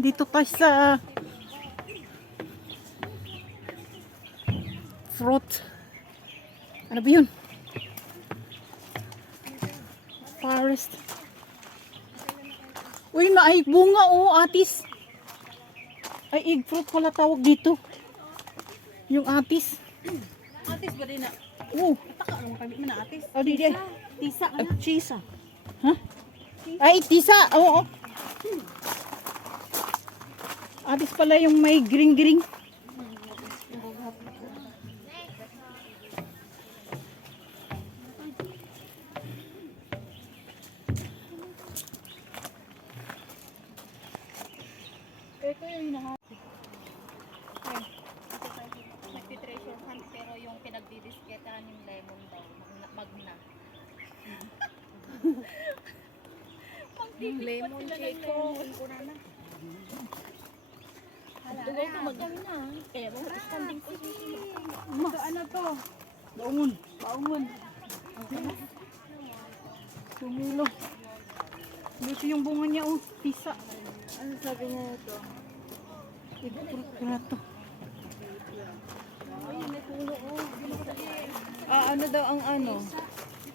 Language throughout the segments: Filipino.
Dito tayo sa fruit. Ano ba yun? Forest. Uy, ay bunga oh, atis. Ay, egg fruit pala tawag dito. Yung atis. Atis ba din na? Oh, Taka ang kami na atis. oh di di. Tisa ka na. Chisa. Ha? Ay, tisa. Oo. Atis pala yung may green-green. Ito yung hinahati. Nagtitreasure hunt pero yung pinagdidisketahan yung lemon daw. Magna. Lemon shake ko. Kunana. Dugaw ko magkami na. Kaya mo standing position. Ano to? Baungon. Baungon. Sumilo. Dito yung bunga niya oh. Tisa. Ano sabi niya ito? Egg fruit pala to. Ano daw ang ano?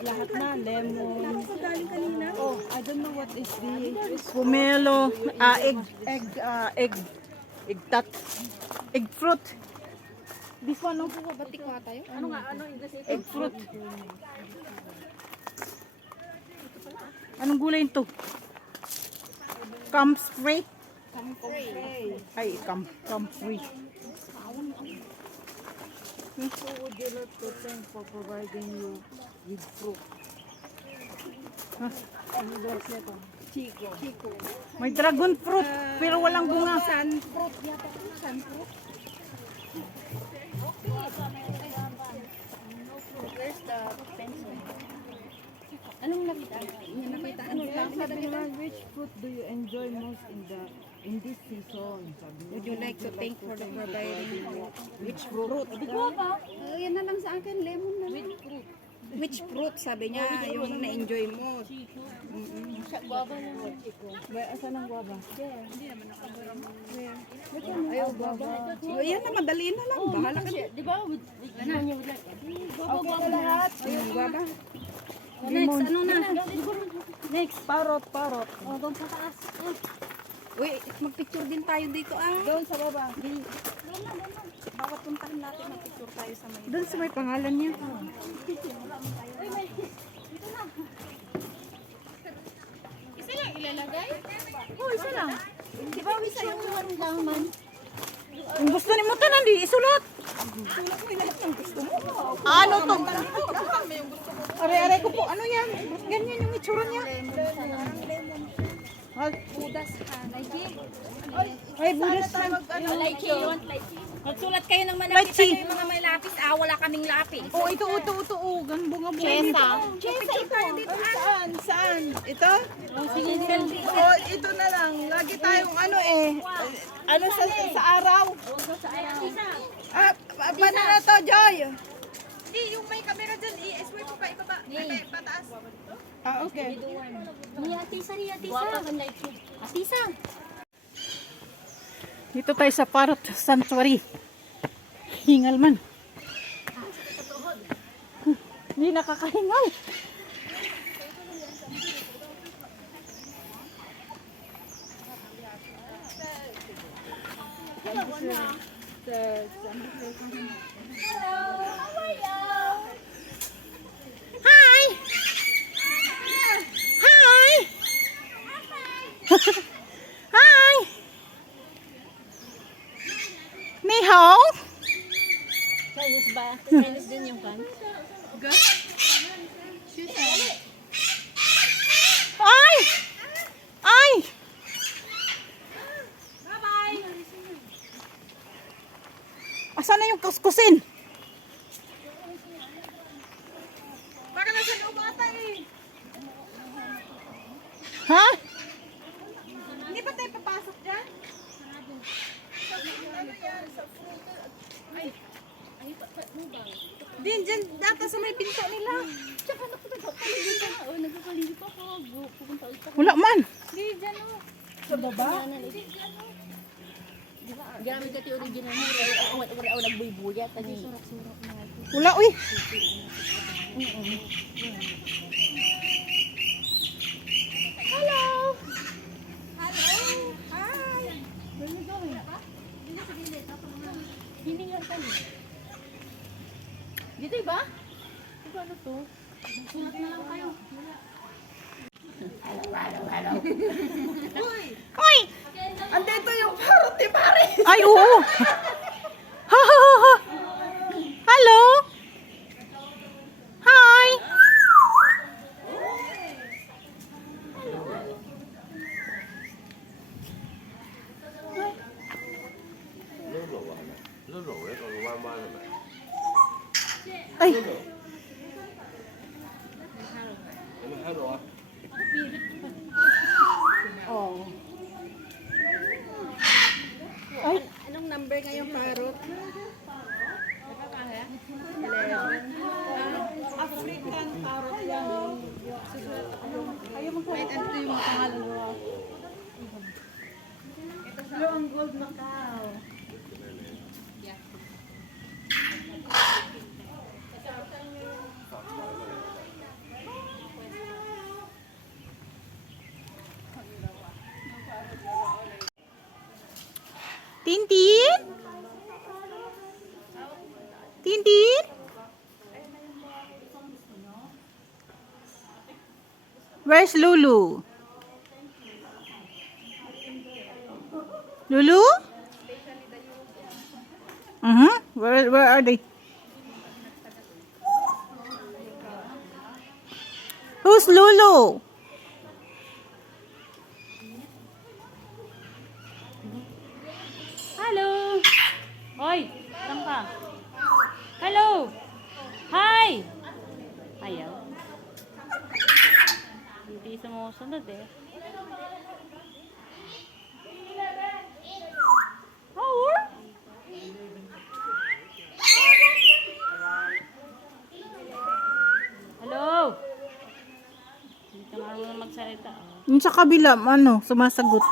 Lahat na, lemon. Oh, I don't know what is the... Pomelo, egg tat, egg fruit. This one, no? Batik ko tayo? Ano nga? Ano English ito? Egg fruit. Anong gulay ito? Comfrey? Ay, comfrey. Who would you like to thank for providing you with fruit? Ano daw siya to? Chico. May dragon fruit, pero walang bunga. Sunfruit yata. Sunfruit. Where's the pencil? Anong nakita? Nakita ano lang? Sabi nila, which fruit do you enjoy most in this season? Sabi nila, Would you like to thank for the providing which fruit? ba? Yan na lang sa akin, lemon na. Which fruit, sabi niya, yung na-enjoy mo. Guava na. Asan ang guava? Ayaw, guava. Oh, yan na, madali na lang. Bahala ka na. Di ba? Okay na lahat. Ayaw, guava. Next, ano na? Next, parot. Oh, doon sa taas. Uy, magpicture din tayo dito ah. Doon sa baba. Bawat puntahan natin, magpicture tayo sa may. Doon sa may pangalan niya. Isa lang ilalagay? Oh, isa lang. Di ba isa yung laman? Kung gusto ni mo ito, nandi isulat. Tulad mo yung lahat ng gusto mo. Ano to? Are-are ko po. Ano yan? Ganyan yung itsura niya. Budas ka. Lychee. Ay, budas. Lychee. You want lychee? Magsulat kayo ng malapit Lychee. kayo mga may lapis. Wala kaming lapis. Oh, ito. Oh, bunga-bunga. Chesa. Picture tayo dito. Saan? Ito? Oh, ito na lang. Lagi tayong ano ano sa araw. Paano na to, Joy? Hindi, yung may camera dyan, i-swipe mo pa ibaba. Pataas. Okay. Atisa. Atisa. Dito tayo sa Parrot Sanctuary. Hingal man. Hindi nakakahingal. Hi! Hi! Ni hao? Chinese ba? Chinese din yung kan? Ay! Ay! Bye-bye! Asan na yung kuskusin? Baka nasa loob ata Ha? Hindi ba tayo papasok dyan? Ano yan? Sa fruit. Ay. Din dyan data sa may pinto nila. Tsaka nagpapaligid ako. Pupunta ulit ako. Wala man. Hindi, dyan o. Sa baba? Gamit ka ti original mo. Awat-awat nagbuybuya. Surak-surak na. Wala, uy. Hiningan ka niya. Dito ba? Ito ano to? Sulat na lang kayo. Uy! Andito yung parot ni Paris. Ay, oo. Ha, ha, ha, ha. Hello? Hi. Ay. Oh. Ay, Anong number ngayong parot? African parot yan. ayaw mo kahit ano yung mga pangalan mo. Ito ang gold Macau. Tintin? Tintin? Where's Lulu? Lulu? Where are they? Who's Lulu? Hello. Hoy, saan ka? Hello. Hi. Ayaw. Hindi sumusunod eh. Power? Hello. Hindi ka marunong magsalita. Yung sa kabila, sumasagot.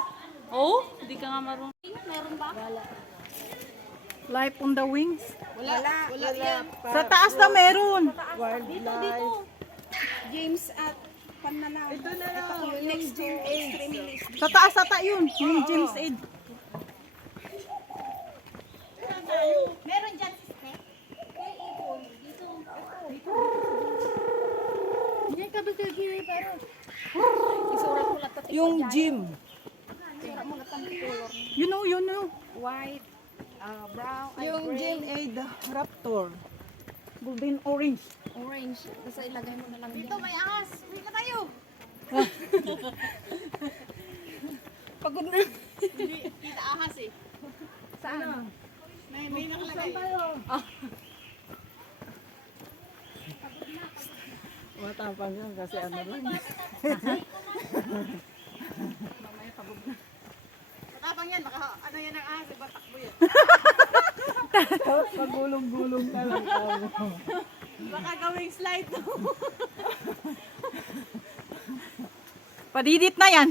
Oh, hindi ka nga marunong. Meron ba? Life on the wings. Wala yan. Sa taas na meron. Wildlife. James at Pananaw. Ito na lang. Yung next to extremist. Sa taas ata yun. Yung James Aid. Meron dyan si Steph. Hindi ka ba kagiri pero isurat mo lang Yung gym. isurat mo lang color. You know. White, brown, Yung gym aid raptor. Golden orange. orange. Basta ilagay mo na lang dito. May ahas. Uwi na tayo. Pagod na. Kita ahas eh. Saan? May nakalagay. Saan tayo? Matapang yan kasi ano lang. Matapang yan. Baka ano yan ang ahas. Iba takbo yan. Tapos pagulong-gulong na lang tayo. Baka gawing slide to. Padidit na yan.